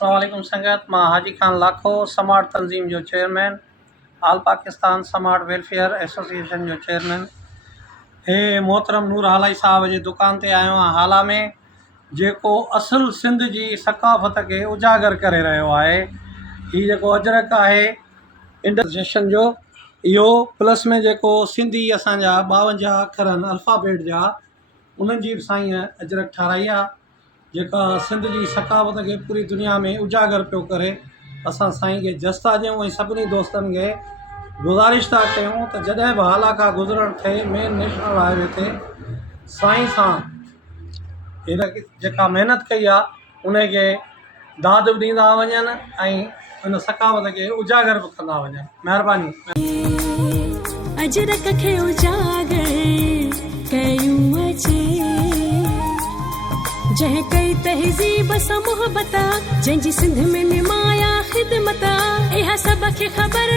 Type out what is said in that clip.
अस्सलाम वालेकुम संगत, मां हाजी खान लाखो समार्ट तंज़ीम जो चेयरमैन, आल पाकिस्तान समार्ट वेलफेयर एसोसिएशन जो चेयरमैन। हे मोहतरम नूर हालाई साहब जी दुकान ते आयो आहियां हाला में, जेको असुल सिंध जी सकाफ़त खे उजागर करे रहियो आहे। हीउ जेको अजरक आहे इंडस्ट्रेशन जो, इहो प्लस में जेको सिंधी असांजा 52 अखर आहिनि अल्फ़ाबेट जा, उन्हनि जी बि साईं अजरक ठाराई आहे, जेका सिंध जी सकाफ़त खे पूरी दुनिया में उजागर पियो करे। असां साईं खे जस्ता ॾियूं ऐं सभिनी दोस्तनि खे गुज़ारिश था कयूं त जॾहिं बि हाला खां गुज़रणु थिए मेन नेशनल हाईवे ते साईं सां हिन जेका महिनत कई आहे उनखे दाद बि ॾींदा वञनि ऐं उन सकाफ़त खे उजागर बि कंदा वञनि। महिरबानी। अजरक खे उजागर कयूं अचे, जंहिं कई तहज़ीब सां मोहबत, जंहिंजी सिंध में निमाया ख़िदमत, इहा सभ खे ख़बर